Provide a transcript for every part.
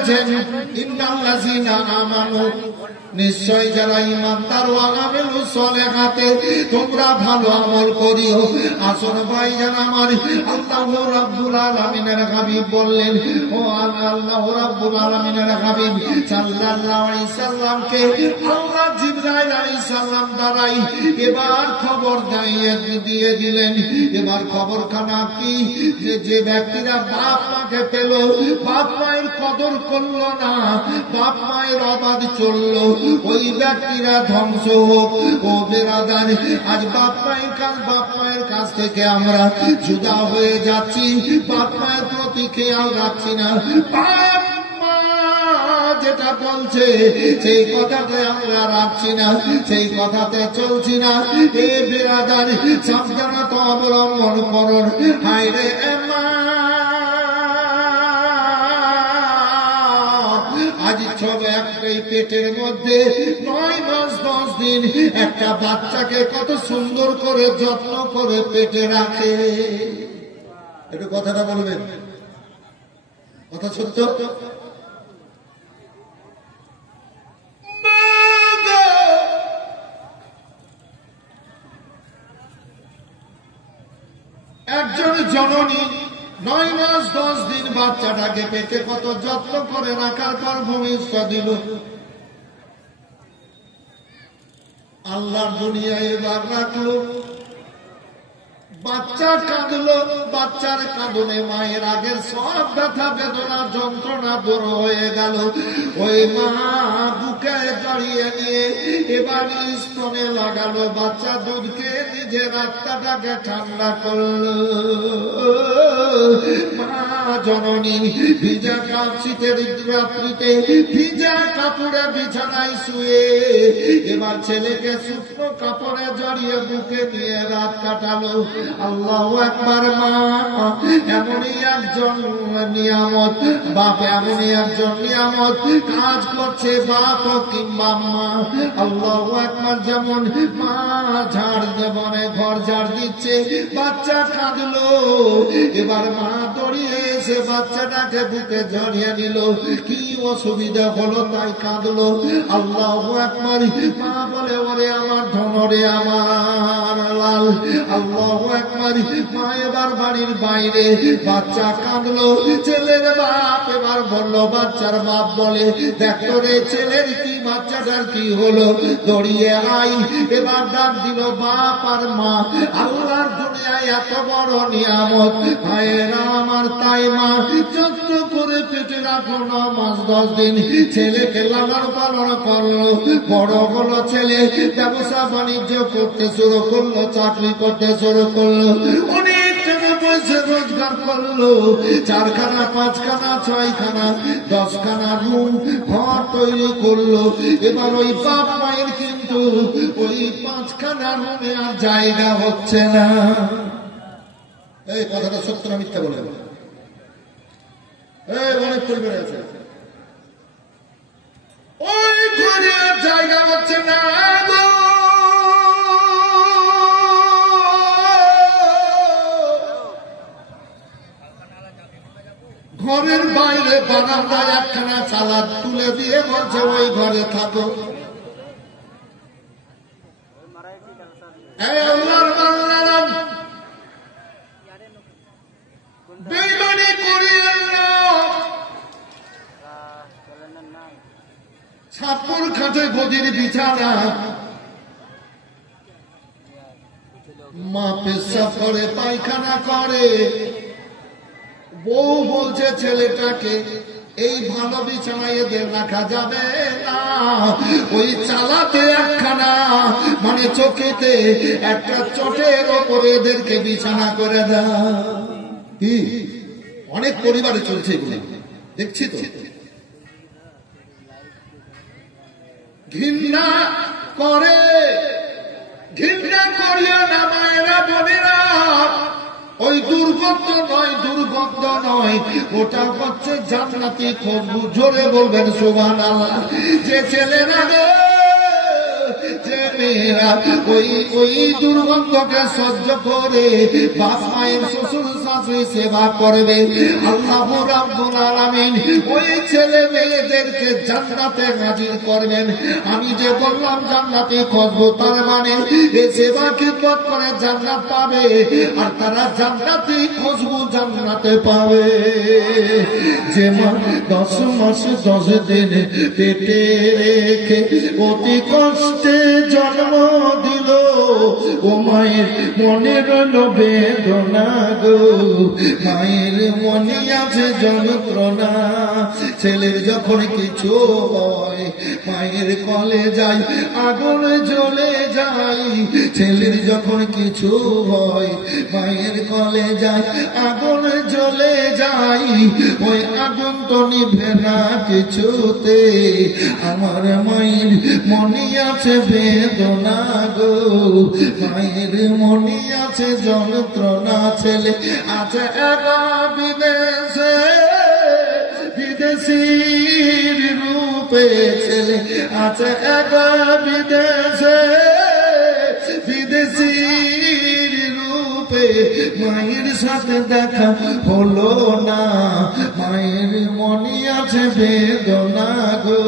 বলেছেন ইন্নাল্লাযীনা আমানু, নিশ্চয় যারা ঈমানদার, ওয়া আমিলুস সলিহাতে, তোমরা ভালো আমল করিও। আসুন ভাইজান আমার, আল্লাহু রাব্বুল আলামিনের হাবিব বললেন, ও আল্লাহু রাব্বুল আলামিনের হাবিব সাল্লাল্লাহু আলাইহি সাল্লামকে আল্লাহ জিবরাইল আলাইহিস সালাম দ্বারাই এবার খবর দিয়ে দিলেন। এবার খবরখানা কি, যে ব্যক্তিরা বাপ মাকে পেল, বাপ মায়ের কদর করল না, বাপ মায়ের অবাধ চলল, ওই ব্যক্তিরা ধ্বংস হোক। ও বেরাদার, আজ বাপ মায়ের কাছ থেকে আমরা জুদা হয়ে যাচ্ছি, বাপ মায়ের প্রতি খেয়াল রাখছি না। বাপ মা যেটা বলছে সেই কথাতে আমরা রাখছি না, সেই কথাতে চলছি না। এ বেরাদার, সাবধানতা অবলম্বন করুন। হায় রে মা, আজ ছবে একটাই পেটের মধ্যে 9 মাস 10 দিন একটা বাচ্চাকে কত সুন্দর করে যত্ন করে পেটে রাখে। একটু কথাটা বলবেন, কথা সত্য। একজন জননী 9 মাস 10 দিন বাচ্চাটাকে পেটে কত যত্ন করে রাখার পর ভূমিষ্ঠ দিল। আল্লাহর দুনিয়ায় এবার রাখলো, বাচ্চা কাঁদলো, বাচ্চার কাঁদনে মায়ের আগের সব ব্যথা বেদনা যন্ত্রণা দূর হয়ে গেল। ওই মা বুকে জড়িয়ে নিয়ে এবার স্তনে লাগালো, বাচ্চা দুধকে নিজের আত্মাটাকে ঠান্ডা করলো। মা জননী ভিজা শীতের রাত্রিতে ভিজা কাপড়ে বিছানায় শুয়ে এবার ছেলেকে শুকনো কাপড়ে জড়িয়ে বুকে নিয়ে রাত কাটালো। আল্লাহু আকবার। মা এমনই একজন নিয়ামত, বাপ এমনই একজন নিয়ামত, কাজ করছে বাপ কিংবা মা। আল্লাহু আকবার। যেমন মা ঝাড় দেবনে ঘর ঝাড় দিচ্ছে, বাচ্চা কাঁদলো, এবার মা দৌড়িয়ে এসে বাচ্চাটাকে বুকে জড়িয়ে নিল। কি অসুবিধা হলো তাই কাঁদলো। আল্লাহু আকবার। মা বলে, ওরে আমার ধন, রে আমার লাল। আল্লাহু আকবার। মা এবার বাড়ির বাইরে, বাচ্চা কাঁদলো, ছেলের বাপ এবার বললো, বাচ্চার বাপ বলে, দেখো রে ছেলের কি, বাচ্চাটার কি হলো, দৌড়িয়ে আই। এবার ডাক দিল বাপ আর মা। আল্লাহর দুনিয়ায় এত বড় নিয়ামত ভাইয়েরা আমার, তাই মা যত্ন করে পেটে রাখো 9 মাস 10 দিন, ছেলেকে লালন পালন করলো, বড় হলো ছেলে, ব্যবসা বাণিজ্য করতে শুরু করলো, চাকরি করতে শুরু করলো, অনেক টাকা পয়সা রোজগার করলো, 4খানা 5খানা 6খানা 10খানা রুম ঘর তৈরি করলো। এবার ওই বাপ মায়ের কিন্তু ওই 5খানা রুমে আর জায়গা হচ্ছে না। এই কথাটা সত্য না মিথ্যা বলে? অনেক পরিবার আছে, ওই ঘরে আর জায়গা হচ্ছে না। ঘরের বাইরে বারান্দায় 1খানা চালা তুলে দিয়ে বলছে, ওই ঘরে থাকো। আল্লাহর বান্দারা বেঈমানি করিয়েন না। ছাপর খাটে গদির বিছানা, মা পেশাব করে পায়খানা করে, বউ বলছে ছেলেটাকে, এই ভালো বিছানায় এদের রাখা যাবে না, ওই চালাতে 1খানা মানে চোখেতে একটা চটের ওপরে এদেরকে বিছানা করে দাও। কি অনেক পরিবারে চলছে এগুলো, দেখছি তো। ঘৃণা করে, ঘৃণা করিয়া না মায়েরা বোনেরা, ওই দুর্গন্ধ নয়, দুর্গন্ধ নয়, ওটা হচ্ছে জান্নাতি খুশবু। জোরে বলবেন সুবহানাল্লাহ। যে ছেলেরা রে, যে মেয়েরা ওই দুর্গন্ধকে সহ্য করে বাপ মায়ের শ্বশুর শাশুড়ি সেবা করবে। আল্লাহ রাব্বুল আলামিন ওই ছেলে মেয়েদেরকে জান্নাতে হাজির করবেন। আমি যে বললাম জান্নাতে খুশবু, তার মানে এই সেবা খিদমত করে জান্নাত পাবে, আর তারা জান্নাতে খুশবু জান্নাতে পাবে। যে মা 10 মাস 10 দিন পেটে রেখে অতি কষ্টে জন্ম দিল, ও মায়ের মনে রইল বেদনা গো, মায়ের মনে আছে যন্ত্রণা। ছেলের যখন কিছু হয় মায়ের কলে যায় আগুন জ্বলে যায়, ছেলের যখন কিছু হয় মায়ের কলে যায় আগুন জ্বলে যায়, ওই আগুন তো নিভে না কিছুতে, আমার মায়ের মনে আছে বেদনা গো, মায়ের মনে আছে যন্ত্রণা। ছেলে আছে একা বিদেশে, বিদেশির রূপে, ছেলে আছে একা বিদেশে, বিদেশির রূপে, মায়ের সাথে দেখা হলো না, মায়ের মনে আছে বেদনা গো,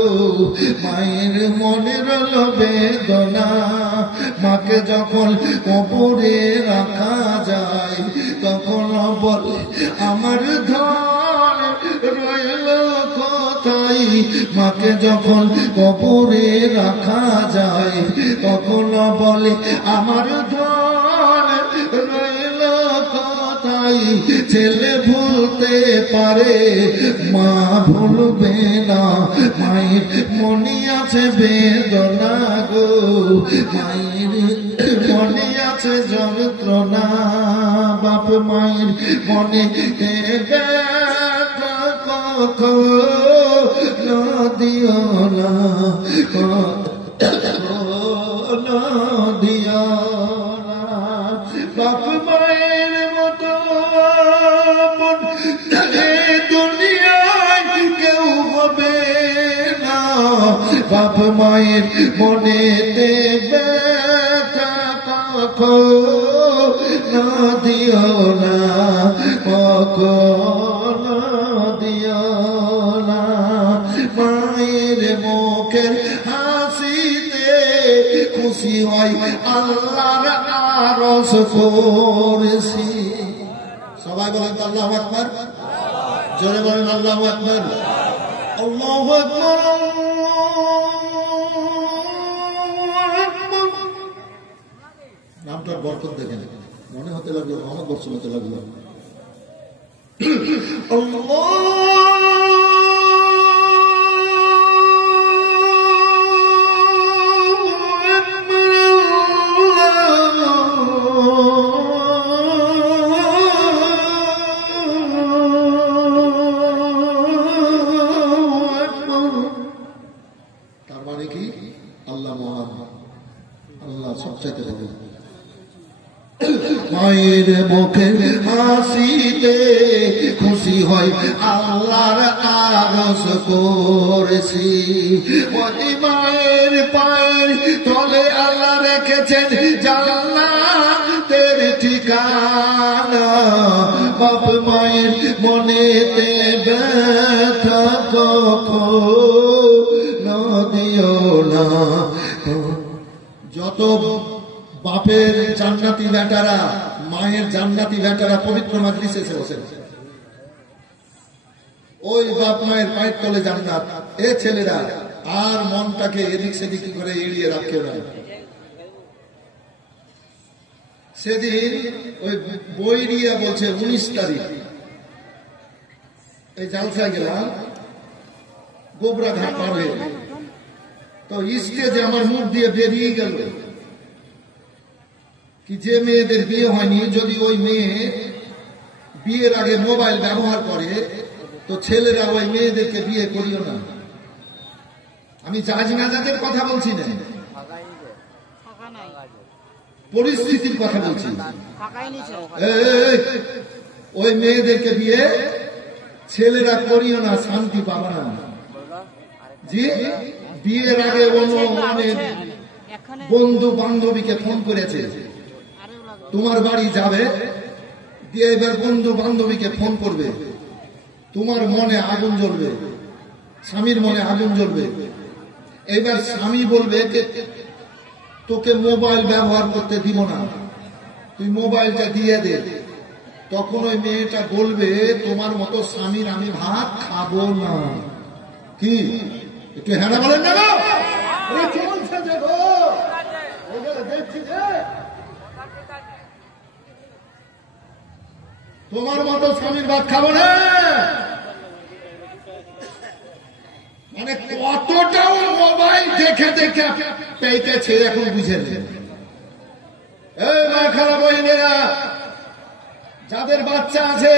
মায়ের মনে রইল বেদনা। মাকে যখন কবরে রাখা যায় তখন বলে আমার ধন রইল কোথায়, মাকে যখন কবরে রাখা যায় তখন বলে আমার ধন রইল কোথায়। ছেলে ভুলতে পারে মা ভুলবে না, মায়ের মনে আছে বেদনা গো, মায়ের মনে আছে যন্ত্রণা। বাপ মায়ের মনে ব্যথা কখনো দিও না, কখনো দিও না। বাপ মায়ের মতো দুনিয়ায় কেউ হবে না, বাপ মায়ের মনে ব্যথা কখনো দিও না, কখনো দিও না। মায়ের মুখের হাসিতে খুশি হয় আল্লাহর আরশ করেছি। সবাই বলেন তো আল্লাহু আকবার, জোরে বলেন আল্লাহু আকবার, আল্লাহু আকবার। নামটার বরকত দেখেন, মনে হতে লাগলো আমার বর্ষণ হতে লাগলো। তার মানে কি আল্লাহ মহান, আল্লাহ সবচাইতে বড়। মায়ের মুখে হাসিতে খুশি হয় আল্লাহর আরশ করেছি, ওই মায়ের পায়ের তলে আল্লাহ রেখেছেন জান্নাতের ঠিকানা। বাপ মায়ের মনেতে ব্যথা কখনো দিও না। যত বাপের জান্নাতি বেটারা, মায়ের জান্নাতি বেটারা পবিত্র মাজলিসে এসে বসেন, ওই বাপ মায়ের পায়ের তলে জান্নাত। এ ছেলেরা আর মনটাকে এদিক সেদিক করে এড়িয়ে রাখে না। সেদিন ওই বই নিয়ে বলছে 19 তারিখ এই জালসায় গেলাম, গোবরা ঘাট পার হয়ে, তো স্টেজে আমার মুখ দিয়ে বেরিয়ে গেল কি যে মেয়েদের বিয়ে হয়নি, যদি ওই মেয়ে বিয়ের আগে মোবাইল ব্যবহার করে তো ছেলেরা ওই মেয়েদেরকে বিয়ে করিও না। আমি জাজ নাজাজের কথা বলছি না, পরিস্থিতির কথা বলছি। ওই মেয়েদেরকে বিয়ে ছেলেরা করিও না, শান্তি পাবা না। জি, বিয়ের আগে বন্ধু বান্ধবীকে ফোন করেছে, তোমার বাড়ি যাবে, দিয়ে এবার বন্ধু বান্ধবীকে ফোন করবে, তোমার মনে আগুন জ্বলবে, স্বামীর মনে আগুন জ্বলবে। এবার স্বামী বলবে যে তোকে মোবাইল ব্যবহার করতে দিব না, তুই মোবাইলটা দিয়ে দে। তখন ওই মেয়েটা বলবে তোমার মতো স্বামীর আমি ভাত খাবো না। কি একটু হ্যাঁ বলেন না? চলছে যে দেখছি যে তোমার মতো স্বামীর ভাত খাবো না, মানে কতটাও মোবাইল দেখে দেখে পেয়েছে এখন বুঝে নেন। এই মা খারাপ বহিনেরা, যাদের বাচ্চা আছে,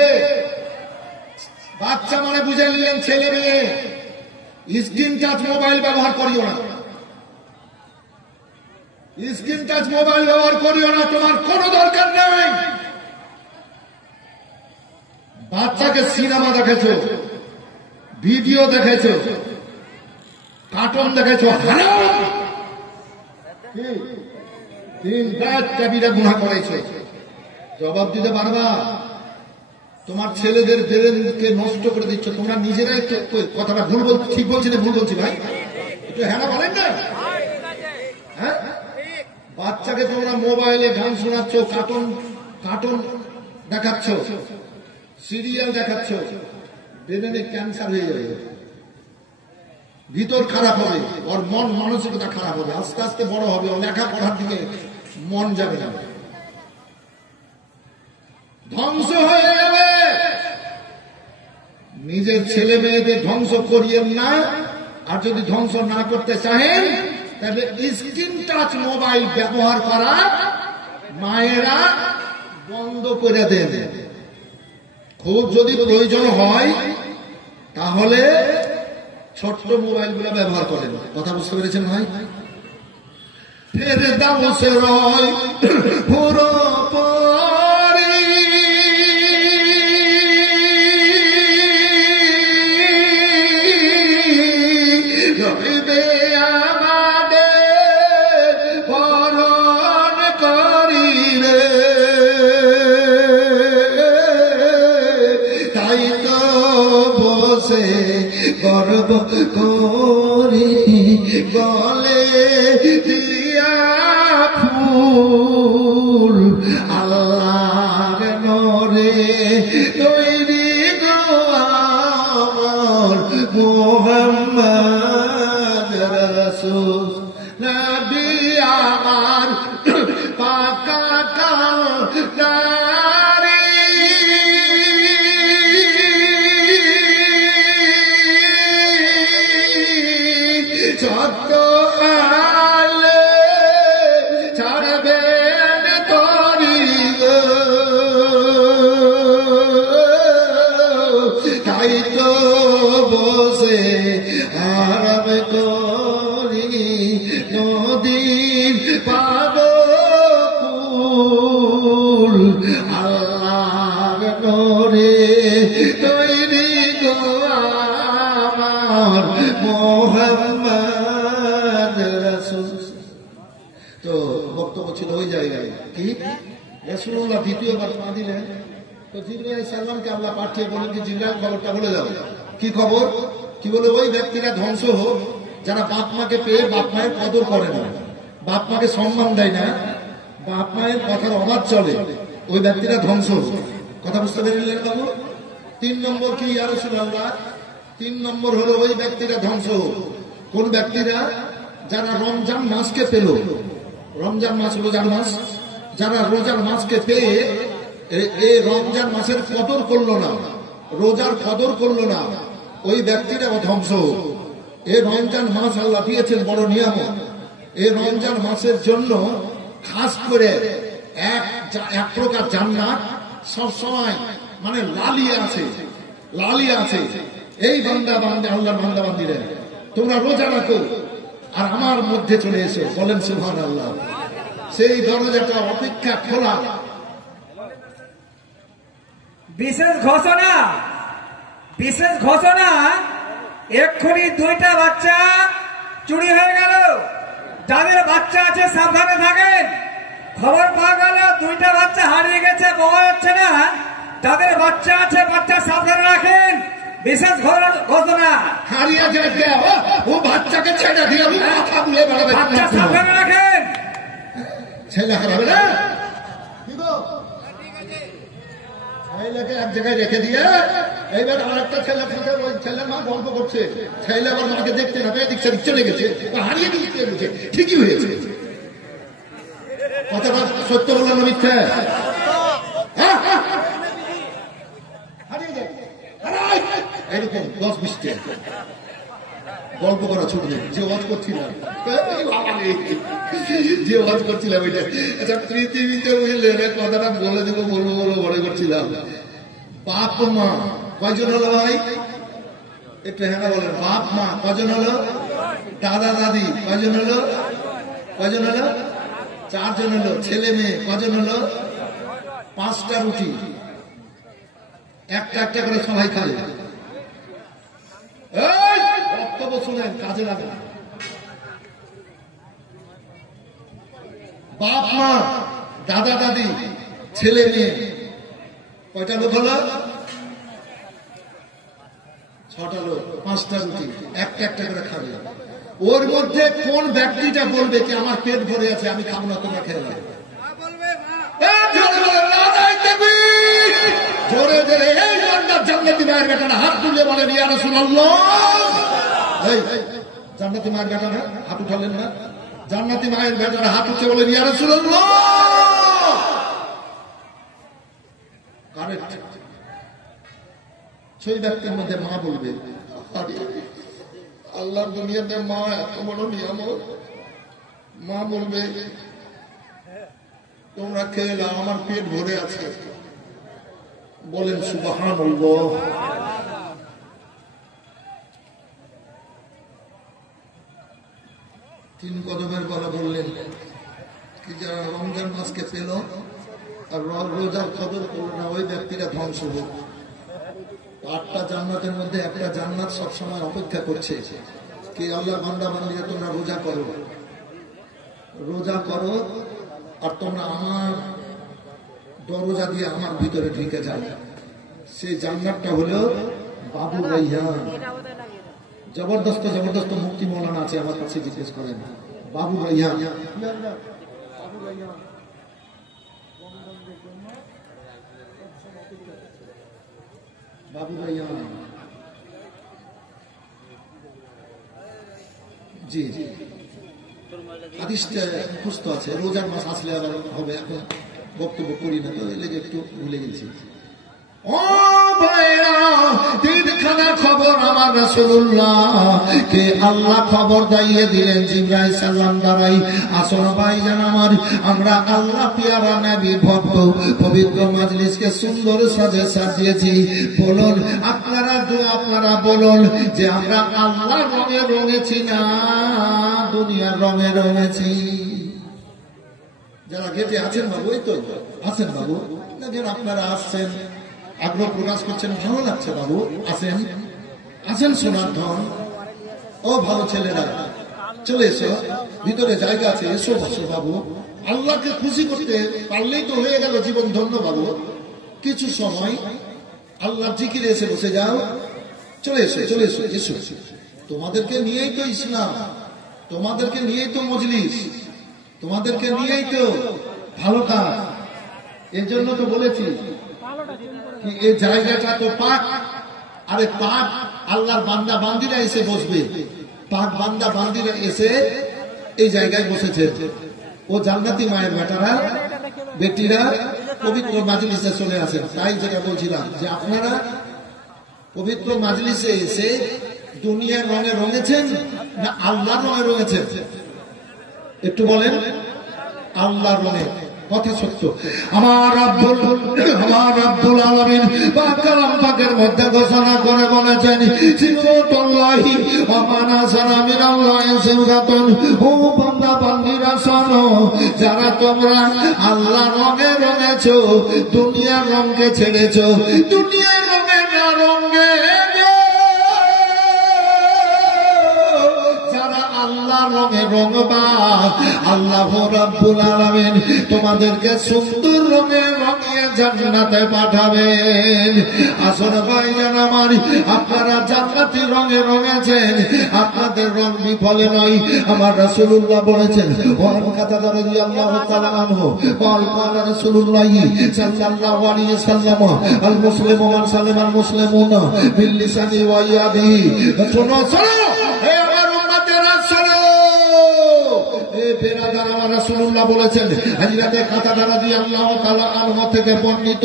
বাচ্চা মানে বুঝে নিলেন ছেলে মেয়ে, স্ক্রিন টাচ মোবাইল ব্যবহার করিও না, স্ক্রিন টাচ মোবাইল ব্যবহার করিও না, তোমার কোনো দরকার নেই। বাচ্চাকে সিনেমা দেখেছো, ভিডিও দেখেছো, কার্টুন দেখেছো, তিনটা গুনাহ করেছো, জবাব দিতে পারবা? তোমার ছেলেদের ব্রেনকে নষ্ট করে দিচ্ছ তোমরা নিজেরাই। কথাটা ভুল বলছি, ঠিক বলছি না ভুল বলছি ভাই? একটু হ্যাঁ বলেন না? হ্যাঁ, বাচ্চাকে তোমরা মোবাইলে গান শোনাচ্ছ, কার্টুন দেখাচ্ছ, সিরিয়াল দেখাচ্ছ, ব্রেনে ক্যান্সার হয়ে যাবে, ভিতর খারাপ হবে, ওর মন মানসিকতা খারাপ হবে, আস্তে আস্তে বড় হবে, ও লেখাপড়ার দিকে মন যাবে না, ধ্বংস হয়ে যাবে। নিজের ছেলে মেয়েদের ধ্বংস করিয়েন না, আর যদি ধ্বংস না করতে চাহেন তাহলে স্ক্রিন টাচ মোবাইল ব্যবহার করা মায়েরা বন্ধ করে দেন। খুব যদি প্রয়োজন হয় তাহলে ছোট্ট মোবাইল গুলো ব্যবহার করেন। কথা বুঝতে পেরেছেন ভাই? ফের দাও সে রয় পুরো গর্ব করি বলে দিয়া ফুল আল্লাহর নরে তৈরি গো আমার মুহাম্মদ রাসূল নবী আমার পাকা রাসূলুল্লাহ দ্বিতীয়বার পা দিলেন তো জিবরাইল আলাইহিস সালামকে আল্লাহ পাঠিয়ে বলেন যে জিবরাইল খবরটা বলে দাও। কি খবর? কি বলে? ওই ব্যক্তিরা ধ্বংস হোক যারা বাপ মাকে পেয়ে বাপ মায়ের কদর করে না, বাপ মাকে সম্মান দেয় না, বাপ মায়ের কথার অবাধ চলে, ওই ব্যক্তিরা ধ্বংস হোক। কথা বুঝতে পেরেছিলেন বাবু? 3 নম্বর কি ইয়া রাসূলুল্লাহ? 3 নম্বর হলো ওই ব্যক্তিরা ধ্বংস হোক কোন ব্যক্তিরা? যারা রমজান মাসকে পেল, রমজান মাস রোজার মাস, যারা রোজার মাসকে পেয়ে এই রমজান মাসের কদর করলো না, রোজার কদর করলো না, ওই ব্যক্তিরা ধ্বংস হোক। এই রমজান মাস আল্লাহ দিয়েছেন বড় নিয়ামত। এই রমজান মাসের জন্য খাস করে এক প্রকার জান্নাত সবসময় মানে লালিয়ে আছে। এই বান্দা আল্লাহর বান্দা বান্দিরা তোমরা রোজা রাখো আর আমার মধ্যে চলে এসো, বলেন সুবহানাল্লাহ। সেই দরজাটা অপেক্ষা খোলা। বিশেষ ঘোষণা, এক্ষুনি 2টা বাচ্চা চুরি হয়ে গেল। যাদের বাচ্চা আছে সাবধানে থাকেন। খবর পাওয়া গেল 2টা বাচ্চা হারিয়ে গেছে, পাওয়া যাচ্ছে না। যাদের বাচ্চা আছে বাচ্চা সাবধানে রাখেন। বিশেষ ঘটনা হারিয়ে যাবে, ও বাচ্চাকে ছেড়ে দিয়ে কথা বলে বেড়াবে, বাচ্চা সাবধানে রাখেন। ছেলে হারাবে না, ছেলেকে এক জায়গায় রেখে দিয়ে এইবার আর একটা ছেলে থাকে, ওই ছেলের মা গল্প করছে, ছেলে আবার মাকে দেখতে না পেয়ে দিচ্ছে চলে গেছে, হারিয়ে গেছে। ঠিকই হয়েছে, কথাটা সত্য বললাম না মিথ্যা? হারিয়ে যায় এরকম 10-20টা গল্প করা ছোট যে ওয়াজ করছিলাম, যে ওয়াজ করছিলাম ওইটা। আচ্ছা, পৃথিবীতে বুঝলেন কথাটা বলে দেবো বলবো মনে করছিলাম। বাপ মা কয়জন হলো ভাই? একটু হ্যাঁ বলেন। বাপ মা কয়জন হলো? দাদা দাদি কয়জন হলো? কয়জন হলো? 4 জন হলো। ছেলে মেয়ে কয়জন হলো? 5টা রুটি, একটা একটা করে সবাই খাবে। বক্তব্য শুনেন, কাজে লাগে। বাপ মা দাদা দাদি ছেলে মেয়ে কয়টা লোক হলো? 6টা লোক, 5টা রুটি, একটা একটা করে খাবে। ওর মধ্যে কোন ব্যক্তিটা বলবে কি আমার পেট ভরে আছে, আমি খাবো না, তোমরা খেয়ে নাও? জোরে জোরে এই জান্নাতি মায়ের বেটাটা হাত তুলে বলেন ইয়া রাসূলুল্লাহ। এই জান্নাতি মায়ের বেটারা হাত উঠালেন না? জান্নাতি মায়ের বেটারা হাত উঠে বলেন ইয়া রাসূলুল্লাহ। কারেক্ট। সেই ব্যক্তির মধ্যে মা বলবে, আল্লাহর দুনিয়াতে মা এত বড় নিয়ামত। মা বলবে তোমরা খেয়ে নাও, আমার পেট ভরে আছে। বলেন সুবহানাল্লাহ। তিন কদমের কথা বললেন কি, যারা রমজান মাসকে পেল আর রোজার কদর করল না, ওই ব্যক্তিরা ধ্বংস হোক। 8টা জান্নাতের মধ্যে একটা জান্নাত সবসময় অপেক্ষা করছে কি, আল্লাহর বান্দা বান্দীরা তোমরা রোজা করো, রোজা করো, আর তোমরা আমার দরজা দিয়ে আমার ভিতরে ঢুকে যাবে। সেই জান্নাতটা হলো বাবু রাইহান। জবরদস্ত জবরদস্ত মুক্তি মৌলানা আছে, আমার কাছে জিজ্ঞেস করেন। বাবু রাইহান, বাবু রাইহান, জি জি, হাদিসটা মুখস্থ আছে। রোজার মাস আসলে আবার হবে, এখন বক্তব্য করি না তো, এই লেগে একটু ভুলে গেছি। ও ভাইরা, 3খানা খবর আমার রাসূলুল্লাহ কে আল্লাহ খবর দিয়ে দিলেন জিবরাইল সালাম দ্বারাই। আসল ভাইজান আমার, আমরা আল্লাহ পিয়ারা নবী ভক্ত পবিত্র মাজলিসকে সুন্দর সাজিয়েছি। বলুন আপনারা বলুন যে আমরা আল্লাহর রঙে রঙেছি না দুনিয়ার রঙে রঙেছি? যারা গেটে আছেন বাবু, এই তো আছেন বাবু, আপনারা আসছেন, আগ্রহ প্রকাশ করছেন, ভালো লাগছে বাবু। আসেন সোনার ধন, ও ভালো ছেলেরা চলে এসো, ভিতরে জায়গা আছে, এসো বসো বাবু। আল্লাহকে খুশি করতে পারলেই তো হয়ে গেল জীবন ধন্য বাবু। কিছু সময় আল্লাহ জিকিরে এসে বসে যাও, চলে এসো চলে এসো এসো। তোমাদেরকে নিয়েই তো ইসলাম, তোমাদেরকে নিয়েই তো মজলিস, তোমাদেরকে নিয়েই তো ভালো কাজ। এর জন্য তো বলেছি এই জায়গাটা তো পাক। আরে পাক আল্লাহর বান্দা বান্দিরা এসে বসবে, পাক বান্দা বান্দিরা এসে এই জায়গায় বসেছে। ও জান্নাতি মায়ের বেটারা বেটিরা পবিত্র মাজলিসে চলে আসেন। তাই যেটা বলছিলাম যে আপনারা পবিত্র মাজলিসে এসে দুনিয়ার রঙে রঙেছেন না আল্লাহর রঙে রঙেছেন? একটু বলেন। আল্লাহর রঙে, কথা সত্য। আমার রাব্বুল আলামিন পাক কালাম পাকের মধ্যে ঘোষণা করে বলেছেন, সিরাতাল্লাহি ওয়া মান আসারা মিনাল্লাহি সিরাতান। ও বান্দা বান্দীরা শোনো, যারা তোমরা আল্লাহর রঙে রঙেছো, দুনিয়ার রঙকে ছেড়েছো, দুনিয়ার রঙে না রঙে যারা আল্লাহ রঙে রঙবা। আল্লাহ রাব্বুল আলামিন তোমাদেরকে সুন্দর রঙে রঙিয়ে জান্নাতে পাঠাবেন। আসলে ভাইজান আমার, আপনারা জান্নাতি রঙে রঙেছেন, আপনাদের রং বিফলে নয়। আমার রাসূলুল্লাহ বলেছেন, ওয়ান কাতাদা রাদিয়াল্লাহু তাআলা আনহু قال قال رسول الله صلى الله عليه وسلم المسلم من سلم المسلمون باللسان ويده। শোনো শোনো, হে আমার উম্মতেরা শোনো, এ বেরাদার, আমার রাসূলুল্লাহ বলেছেন, হযরতে কাতাদা রাদিয়াল্লাহু তাআলা আনহু থেকে বর্ণিত,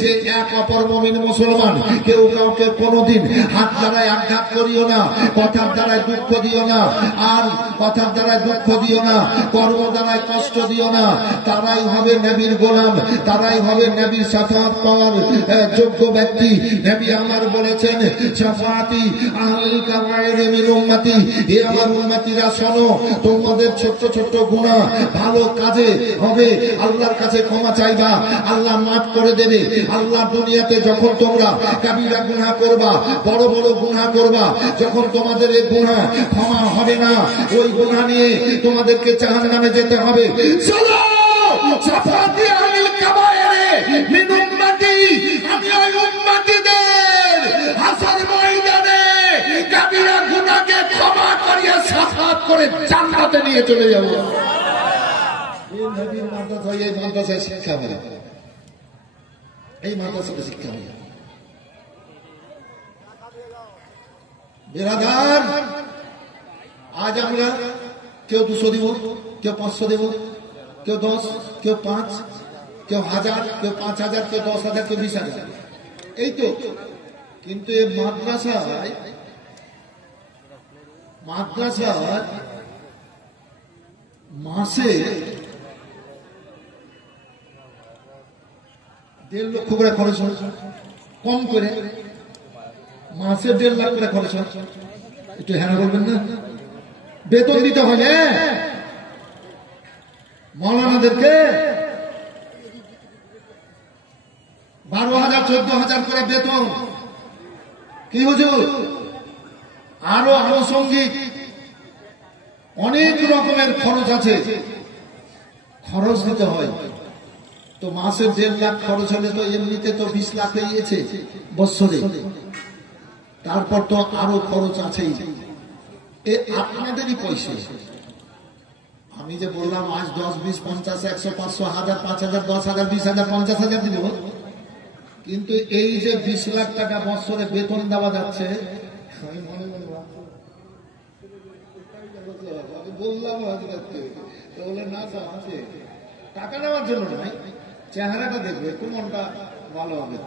যে এক অপর মুমিন মুসলমান কেউ কাউকে কোনোদিন হাত দ্বারায় আঘাত করিও না, কথার দ্বারায় দুঃখ দিও না, আর কথার দ্বারায় দুঃখ দিও না, কর্ম দ্বারায় কষ্ট দিও না। তারাই হবে নবীর গোলাম, তারাই হবে নবীর শাফাআত পাওয়ার যোগ্য ব্যক্তি। নবী আমার বলেছেন, শাফাআতি আহলিল কাবায়ের মিন উম্মতি। হে আমার উম্মতিরা শোনো, তোমাদের ছোট ছোট গুনাহ ভালো কাজে হবে, আল্লাহর কাছে ক্ষমা চাইবা, আল্লাহ মাফ করে দেবে। আল্লাহ দুনিয়াতে যখন তোমরা কাবিরা গুনাহ করবা, বড় বড় গুনাহ করবা, যখন তোমাদের এই গুনাহ ক্ষমা হবে না, ওই গুনাহ নিয়ে তোমাদেরকে জাহান্নামে যেতে হবে। চলো শাফাআতি আহলিল কাবায়ের মিন উম্মতি, আমি ওই উম্মতিদের হাসর ময়দানে কাবিরা গুনাহকে ক্ষমা করিয়ে শাফাআত করে জান্নাতে নিয়ে চলে যাব। এই নবীর মাদ্রাসা, এই মাদ্রাসায় শিক্ষা হবে, এই মাদ্রাসাতে শিক্ষা হবে। বেরাদার, আজ আমরা কেউ 200 দিব, কেউ 500 দেব, কেউ 10, কেউ 5, কেউ 1000, কেউ 5000, কেউ 10,000, কেউ 20,000, এই তো। কিন্তু এই মাদ্রাসায় মাসে 1.5 লক্ষ করে খরচ হয়, কম করে মাসে 1.5 লাখ করে খরচ হয়। একটু হ্যাঁ বলবেন না? বেতন দিতে হয় না মৌলানাদেরকে, 12,000 14,000 করে বেতন। কি হুজুর, আরো আনুষঙ্গিক অনেক রকমের খরচ আছে, খরচ দিতে হয়। তো মাসে 1.5 লাখ খরচ হলে তো এমনিতে তো 20 লাখ হয়ে গেছে বছরে, তারপর তো আরো খরচ আছেই। এ আপনাদেরই পয়সা। আমি যে বললাম আজ 10, 20, 50, 100, 500, 1000, 5000, 10,000, 20,000, 50,000 দিব, কিন্তু এই যে 20 লাখ টাকা বছরে বেতন দেওয়া যাচ্ছে, আমি মনে মনে বললাম বলে না আছে, টাকা নেওয়ার জন্য নয়, চেহারাটা দেখবে, একটু মনটা ভালো হবে।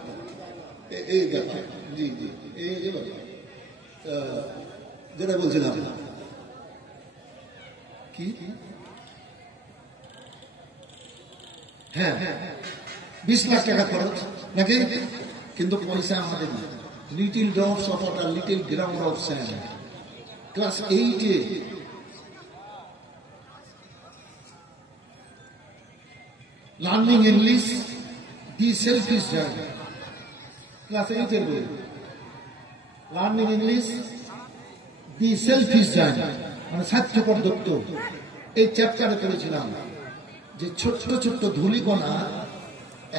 এই ব্যাপার, জি জি, এই যে যেটা বলছিলাম কি, হ্যাঁ 20 লাখ টাকা খরচ নাকি, কিন্তু পয়সা আমাদের না। Little drops of water, little ground of sand. Class 8-এ learning English, the selfish journey, class 8-এর বই। Learning English, the selfish journey, মানে স্বার্থপর দত্ত। এই চ্যাপ্টারে করেছিলাম যে ছোট্ট ছোট্ট ধূলিকণা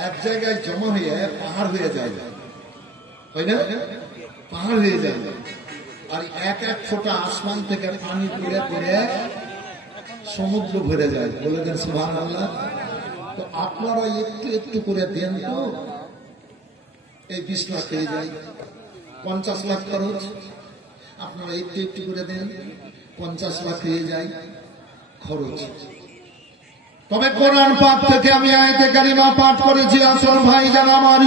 এক জায়গায় জমা হয়ে পাহাড় হয়ে যায়, তাই না? পাহাড় হয়ে যায়, আর এক এক ফোঁটা আসমান থেকে পানি পড়ে পড়ে সমুদ্র ভরে যায়। বলে দেন সুবহানাল্লাহ। তো আপনারা একটু একটু করে দেন তো, এই 20 লাখ হয়ে যায়, 50 লাখ খরচ। আপনারা একটু একটু করে দেন, 50 লাখ হয়ে যায় খরচ। তবে কোরআন পাক থেকে আমি আয়াতে কারিমা পাঠ করেছি। আসল ভাইজান আমার,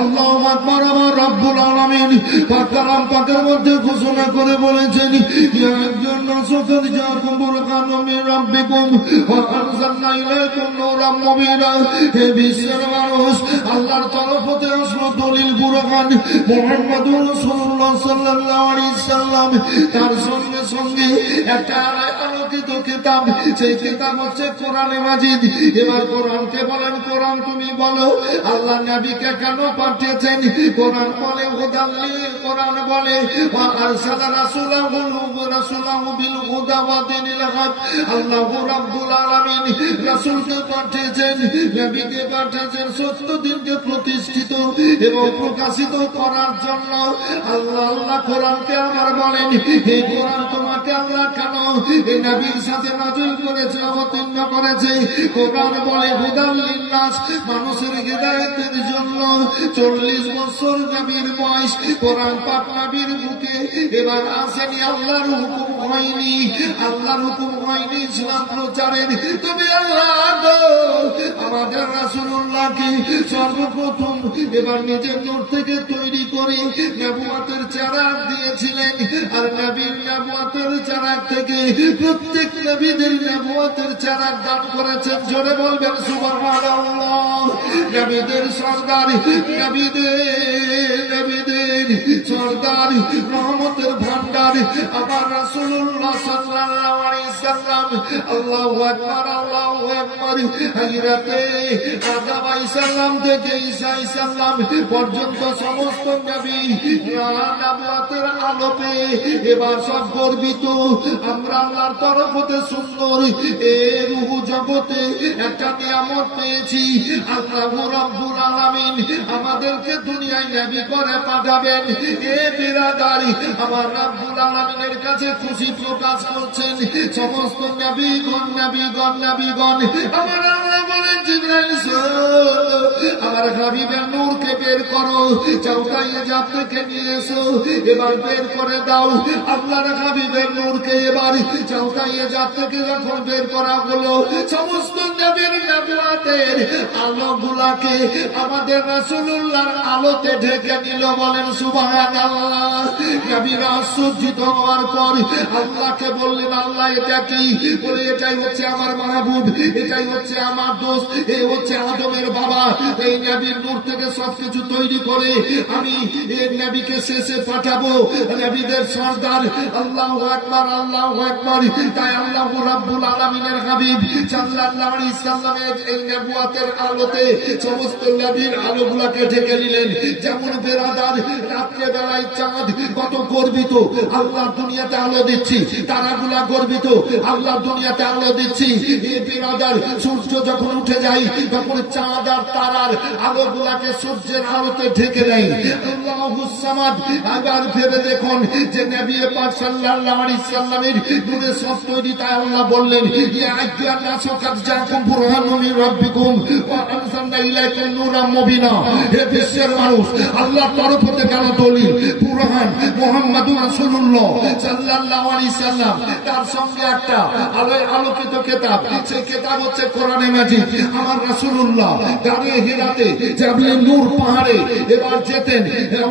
আল্লাহু আকবার, আমার রব্বুল আলামিন পাক কালাম পাকের মধ্যে ঘোষণা করে বলেছেন, ইয়া আইয়ুহান-নাসু কাদ জাআকুম বুরহানুম মির রাব্বিকুম ওয়া আনজালনা ইলাইকুম নূরাম মুবিনা। হে বিশ্বের মানুষ, আল্লাহর তরফ হতে আসলো দলিল, বুরহান। মুহাম্মদুর রাসূলুল্লাহ সাল্লাল্লাহু আলাইহি সাল্লাম, তার সঙ্গে সঙ্গে একটা আলোকিত কিতাব, সেই কিতাব হচ্ছে কোরআনে মাজিদ। মাজিদ। এবার কোরআনকে বলেন, কোরআন তুমি বলো আল্লাহ নবীকে কেন পাঠিয়েছেন? কোরআন বলে হুদাল্লিল, কোরআন বলে ওয়া আরসালা রাসূলাহু বিল হুদা ওয়া দীনিল হক। আল্লাহু রাব্বুল আলামিন রাসূলকে পাঠিয়েছেন, নবীকে পাঠিয়েছেন সত্য দিনকে প্রতিষ্ঠিত এবং প্রকাশিত করার জন্য। আল্লাহ কোরআনকে আমার বলেন, হে কোরআন তোমাকে আল্লাহ কেন এই নবীর সাথে নাযিল করেছে, অবতীর্ণ করেছে? কোরআন বলে হুদাল লিন্নাস, মানুষের হিদায়াতের জন্য। 40 বছর নবীর বয়স, কোরআন পাক নবীর বুকে এবার আসেনি, আল্লাহর হুকুম হয়নি, আল্লাহর হুকুম হয়নি ইসলাম প্রচারের। তবে আল্লাহ আমাদের রাসূলুল্লাহকে সর্বপ্রথম এবার নিজের নূর থেকে তৈরি করে নবুয়তের চারাক দিয়েছিলেন। আর নবীর নবুয়তের চারাক থেকে প্রত্যেক নবীদের নবুয়তের চারাক দান করেছেন। জোরে বলবেন সুবহানাল্লাহ। নবীদের সরদার, নবীদের সরদার, রহমতের ভান্ডার আমার রাসূলুল্লাহ সাল্লাল্লাহু আলাইহি সাল্লাম। আল্লাহু আকবার, আল্লাহু আকবার। হযরতে আদম আলাইহিস সালাম থেকে ঈসা আলাইহিস সালাম পর্যন্ত সমস্ত নবী নবুয়তের আলো পেয়ে এবার সব গর্বিত। আমরা আল্লাহর তরফ হতে সুন্দর এই রূহ জগতে একটা নিয়ামত পেয়েছি। আল্লাহু রাব্বুল আলামিন আমাদেরকে দুনিয়ায় নবী করে পাঠাবেন। এ বিরাদারি আমার রাব্বুল আলামিনের কাছে খুশি প্রকাশ করছেন সমস্ত নবীগণ। আমার আল্লাহ বলেন জিবরাইল আমার হাবিবের নূরকে বের করো, চৌকাইয়ে জাত থেকে নিয়ে এসো, এবার বের করে দাও। আল্লাহর হাবিবের নূরকে এবার চৌকাইয়ে জাত থেকে যখন বের করা হলো, সমস্ত নবীর নবুয়তের আলোগুলাকে আমাদের রাসূলুল্লাহর আলোতে ঢেকে নিল। বলেন সুবহানাল্লাহ। নবীরা আশ্চর্যিত হওয়ার পর আল্লাহকে বললেন, আল্লাহ এটা কি? বলে এটাই হচ্ছে আমার মাহবুব, এটাই হচ্ছে আমার দোস্ত, এই হচ্ছে আদমের বাবা। এই নবীর নূর থেকে সবকিছু তৈরি করে আমি এই নবীকে শেষে পাঠাবো, নবীদের সরদার। আল্লাহু আকবার, আল্লাহু আকবার। তাই আল্লাহু রাব্বুল আলামিনের হাবিব সাল্লাল্লাহু আলাইহি সাল্লামের এই নবুয়তের আলোতে সমস্ত নবীর আলোগুলোকে ঢেকে নিলেন। যেমন বেরাদার রাত্রে বেলায় চাঁদ কত গর্বিত, আল্লাহ দুনিয়াতে আলো দিচ্ছি, তারাগুলা গর্বিত, আল্লাহ দুনিয়াতে আলো দিচ্ছি। এই বেরাদার সূর্য যখন উঠে যায় তখন চাঁদ আর তারার আলোগুলাকে সূর্যের আলোতে ঢেকে দেয়। আল্লাহুস সামাদ। আবার ভেবে দেখুন যে নবী পাক সাল্লাল্লাহু আলাইহি সাল্লামের নূরে সব তৈরি। তাই আল্লাহ বললেন, ইয়া আইয়ুহান নাসু কাদ জাআকুম বুরহানুম মির রাব্বিকুম ওয়া আনজালনা ইলাইকুম নূরাম মুবিনা। হে বিশ্বের মানুষ, আল্লাহর তরফ থেকে কেন দলিল বুরহান মুহাম্মাদুর রাসূলুল্লাহ সাল্লাল্লাহু আলাইহি সাল্লাম, তার সঙ্গে একটা আলোকিত কিতাব। সেই কিতাব হচ্ছে কোরআনে মাজিদ। আমার রাসূলুল্লাহ গাড়ি হিরাতে জাবলে নূর পাহাড়ে এবার যেতেন,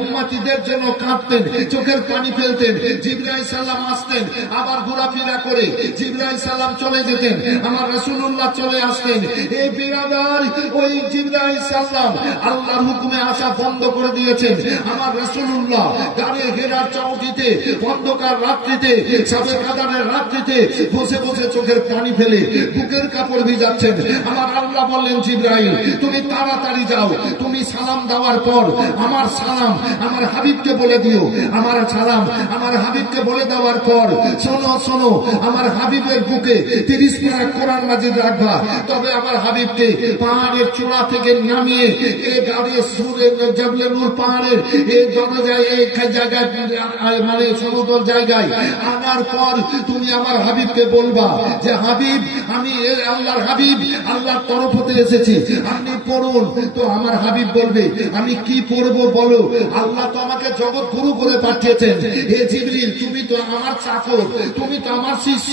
উম্মতিদের জন্য কাঁদতেন, চোখের পানি ফেলতেন। জিবরাইল সালাম আসতেন, আবার ঘোরাফেরা করে জিবরাইল সালাম চলে যেতেন, আমার রাসূলুল্লাহ চলে আসতেন। এই বিরাদার ওই জিবরাইল সালাম আল্লাহর হুকুমে আসা বন্ধ করে দিয়েছেন। আমার রাসূলুল্লাহ গাড়ি হেরার চৌকিতে অন্ধকার রাত্রিতে, সাবে কাদারের রাত্রিতে বসে বসে চোখের পানি ফেলে বুকের কাপড় ভিজাচ্ছেন। আমার আল্লাহ বললেন, জিবরাইল তুমি তাড়াতাড়ি যাও, তুমি সালাম দেওয়ার পর আমার সালাম আমার হাবিবকে বলে দিও। আমার সালাম আমার হাবিবকে বলে দেওয়ার পর শোনো শোনো, আমার হাবিবের বুকে 30 পারা কোরআন মাজিদ রাখবা। তবে আমার হাবিবকে পাহাড়ের চূড়া থেকে নামিয়ে এই গাড়ি সুরের জাবলে নূর পাহাড়ের এই জনজায় এই জায়গায় মানে সমতল জায়গায় আনার পর তুমি আমার হাবিবকে বলবা যে হাবিব আমি আল্লাহর হাবিব, আল্লাহর তরফ হতে এসেছি, আপনি পড়ুন। তো আমার হাবিব বলবে আমি কি পড়বো বলো? আল্লাহ তো আমাকে জগৎ গুরু করে পাঠিয়েছেন। হে জিবরিল তুমি তো আমার চাকর, তুমি তো আমার শিষ্য,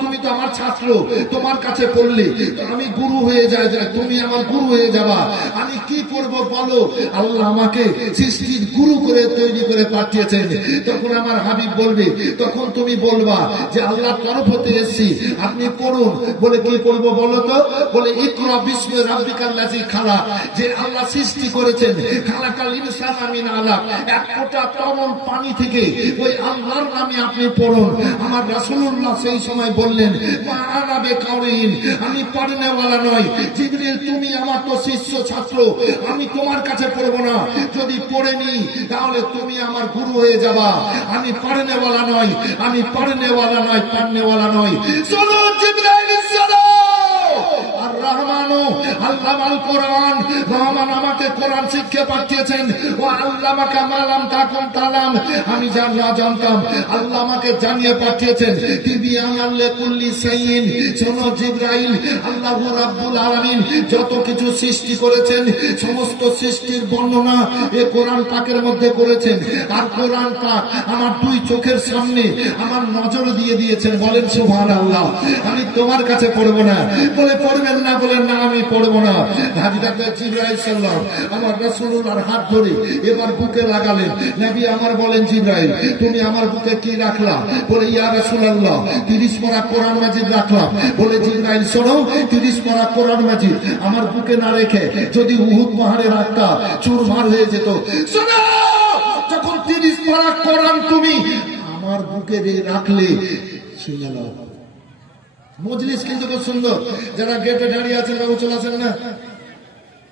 তুমি তো আমার ছাত্র, তোমার কাছে পড়লে তো আমি গুরু হয়ে যাই, তুমি আমার গুরু হয়ে যাবা। আমি কি করব বলো। আল্লাহ আমাকে সৃষ্টির গুরু করে তৈরি করে পাঠিয়েছেন। তখন আমার হাবিব বলবে, তখন তুমি বলবা যে আল্লাহর তরফ হতে এসেছি, আপনি পড়ুন। বলে কি পড়বো বলো তো? বলে ইকরা বিস্মি রাব্বিকাল্লাযী খালাক, যে আল্লাহ সৃষ্টি করেছেন। খালাকাল ইনসানা মিন আলাক, এক ফোঁটা তরল পানি থেকে ওই আল্লাহর নামে আপনি পড়ুন। আমার রাসূলুল্লাহ সেই সময় বললেন, মা আনা বিকারিন, আমি পড়নেওয়ালা নই। জিবরিল তুমি আমার তো শিষ্য ছাত্র, আমি তোমার কাছে পড়বো না। যদি পড়ে নি তাহলে তুমি আমার গুরু হয়ে যাবা। আমি পড়নেওয়ালা নই, আমি পড়নেওয়ালা নই, পড়নেওয়ালা নই। শোনো জিবরাইল শোনো, আর রহমানু আল্লামাল কোরআন, রহমান আমাকে কোরআন শিক্ষা পাঠিয়েছেন। ও আল্লামাকা মা লাম তাকুন তালাম, আমি যা না জানতাম আল্লাহ আমাকে জানিয়ে পাঠিয়েছেন। তিবিয়ানাল লিকুল্লি শাইইন, শোনো জিবরাইল, আল্লাহ রাব্বুল আলামিন যত কিছু সৃষ্টি করেছেন সমস্ত সৃষ্টির বর্ণনা এ কোরআন পাকের মধ্যে করেছেন। আর কোরআন পাক আমার দুই চোখের সামনে আমার নজর দিয়ে দিয়েছেন। বলেন সুবহানাল্লাহ। আমি তোমার কাছে পড়বো না। বলে পড়বেন না? বলেন না আমি পড়বো না। হযরত জিবরাইল সাল্লাল্লাহু আমার রাসূলুল্লাহর হাত ধরে এবার বুকে লাগালেন। নবী আমার বলেন, জিবরাইল তুমি আমার বুকে কি রাখলা? বলে ইয়া রাসূলুল্লাহ 30 পারা কোরআন মাজিদ রাখলাম। বলে জিবরাইল শোনো, 30 পারা কোরআন মাজিদ আমার বুকে না রেখে যদি উহুদ পাহাড়ে রাখতা চুরমার হয়ে যেত। শোনো, যখন 30 পারা কোরআন তুমি আমার বুকে রাখলে, শুনে নাও। মজলিস কিন্তু খুব সুন্দর। যারা গেটে দাঁড়িয়ে আছেন বাবু চলে আসেন না,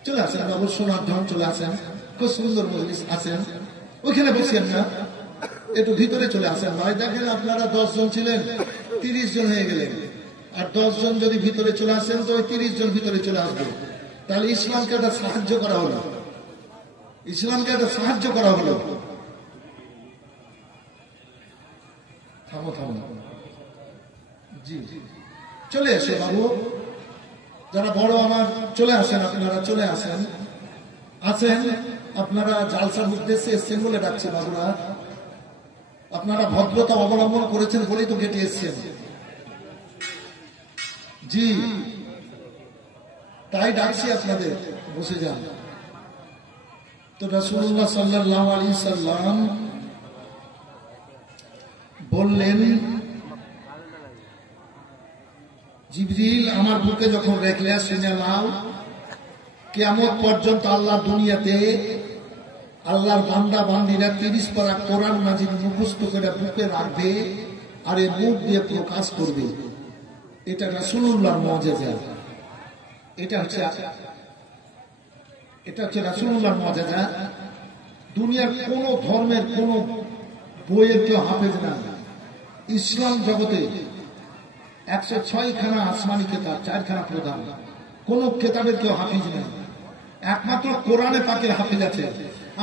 চলে আসেন বাবু, সোনার ধাম চলে আসেন। খুব সুন্দর মজলিস আছেন, ওইখানে বসেন না, একটু ভিতরে চলে আসেন। ভাই দেখেন আপনারা 10 জন ছিলেন, 30 জন হয়ে গেলেন। আর 10 জন যদি ভিতরে চলে আসেন তো ওই 30 জন ভিতরে চলে আসবে। তাহলে ইসলামকে একটা সাহায্য করা হলো, ইসলামকে একটা সাহায্য করা হলো। থামো থামো, জি চলে এসে বাবু, যারা বড় আমার চলে আসেন, আপনারা চলে আসেন। আছেন আপনারা জালসার উদ্দেশ্যে এসছেন বলে ডাকছে বাবুরা। আপনারা ভদ্রতা অবলম্বন করেছেন বলেই তো গেটে এসছেন। জি তাই ডাকছি আপনাদের, বসে যান। তো রাসূলুল্লাহ সাল্লাল্লাহু আলাইহি সাল্লাম বললেন, জিবরিল আমার বুকে যখন রেখলে শুনে নাও, কিয়ামত পর্যন্ত আল্লাহ দুনিয়াতে আল্লাহর বান্দা বান্দিরা 30 পারা কোরআন মাজিদ মুখস্থ করে বুকে রাখবে আর এ মুখ দিয়ে প্রকাশ করবে। এটা রাসূলুল্লাহর মুজিজা। এটা হচ্ছে রাসূলুল্লাহর মুজিজা। দুনিয়ার কোন ধর্মের কোন বইয়ের কেউ হাফেজ না। ইসলাম জগতে 106 খানা আসমানি কেতাব, 4 খানা প্রধান, কোন কেতাবের কেউ হাফিজ নেই। একমাত্র কোরআনে পাকের হাফিজ আছে।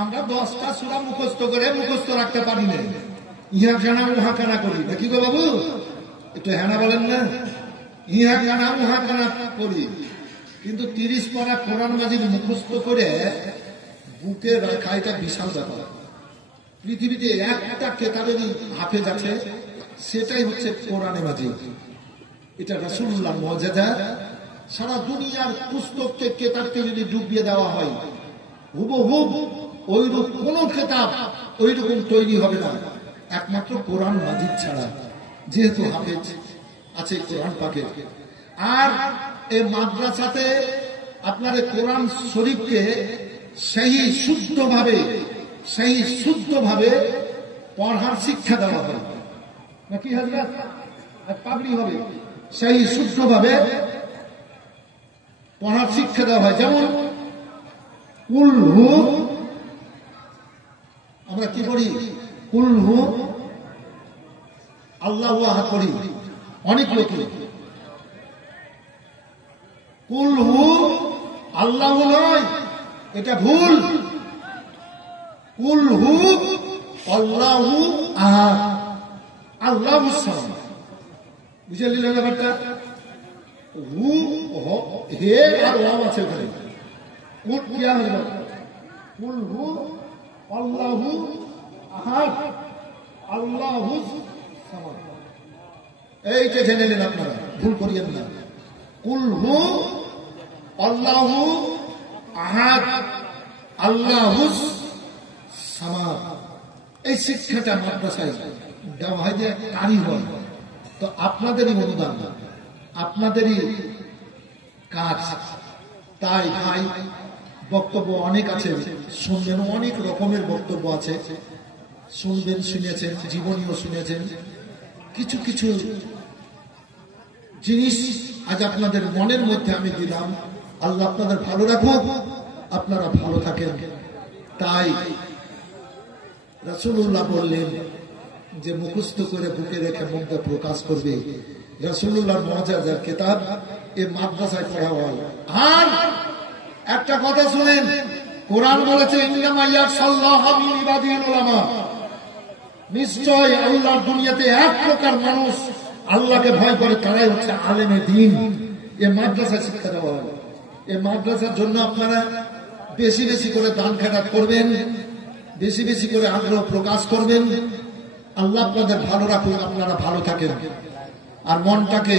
আমরা 10টা সূরা মুখস্থ করে মুখস্থ রাখতে পারি না, ইহা কানা উহা কানা করি। দেখি গো বাবু, একটু হ্যাঁ বলেন না, ইহা কানা উহা কানা করি। কিন্তু 30 পারা কোরআন মাজিদ মুখস্থ করে বুকে রাখা এটা বিশাল ব্যাপার। পৃথিবীতে একটা কেতাবেরই হাফেজ আছে, সেটাই হচ্ছে কোরআনে মাজিদ। এটা রাসূলুল্লাহর মুজিজা। সারা দুনিয়ার পুস্তককে কেতাবকে যদি ডুবিয়ে দেওয়া হয়, হুবহুব ওইরূপ কোন কেতাব ওইরকম তৈরি হবে না, একমাত্র কোরআন মাজিদ ছাড়া। যেহেতু হাফেজ আছে কোরআন পাকের। আর এই মাদ্রাসাতে আপনার কোরআন শরীফকে সেই শুদ্ধভাবে পড়ার শিক্ষা দেওয়া হয় নাকি হযরত? পাগড়ি হবে, সেই শুদ্ধভাবে পড়ার শিক্ষা দেওয়া হয়। যেমন কুল হু, আমরা কি করি? কুল হু আল্লাহু আহাদ পড়ি অনেক লোক। কুল হু আল্লাহু নয়, এটা ভুল। কুল হু আল্লাহু আহাদ, আল্লাহু সামাদ। বুঝে নিলেন ব্যাপারটা? হু হে আর ওয়াও আছে ওখানে। কুল কি হবে? কুল হু আল্লাহু আহাদ, আল্লাহু সামাদ। এইটা জেনে নিন আপনারা, ভুল করিয়েন না। কুল হু আল্লাহু আহাদ, আল্লাহুস সামাদ, এই শিক্ষাটা মাদ্রাসায় দেওয়া হয় যে কারি হয়। তো আপনাদেরই অনুদান, আপনাদেরই কাজ। তাই ভাই বক্তব্য অনেক আছে, শুনবেন, অনেক রকমের বক্তব্য আছে, শুনবেন, শুনেছেন, জীবনীও শুনেছেন। কিছু কিছু জিনিস আজ আপনাদের মনের মধ্যে আমি দিলাম। আল্লাহ আপনাদের ভালো রাখুক, আপনারা ভালো থাকেন। তাই রাসূলুল্লাহ বললেন যে মুখস্থ করে বুকে রেখে মুখে প্রকাশ করবে। রাসূলুল্লাহর মুআজিজার কিতাব এই মাদ্রাসায় পড়া হয়। আর একটা কথা শুনেন, কোরআন বলেছে ইন্নামা ইয়াশাল্লাহু মিন ইবাদিল উলামা, নিশ্চয় আল্লাহর দুনিয়াতে এক প্রকার মানুষ আল্লাহকে ভয় করে, তারাই হচ্ছে আলেমে দ্বীন। এই মাদ্রাসায় শিক্ষা দেওয়া হয়। এই মাদ্রাসার জন্য আপনারা বেশি বেশি করে দান খেরাত করবেন, বেশি বেশি করে আগ্রহ প্রকাশ করবেন। আল্লাহ আপনাদের ভালো রাখুন, আপনারা ভালো থাকেন। আর মনটাকে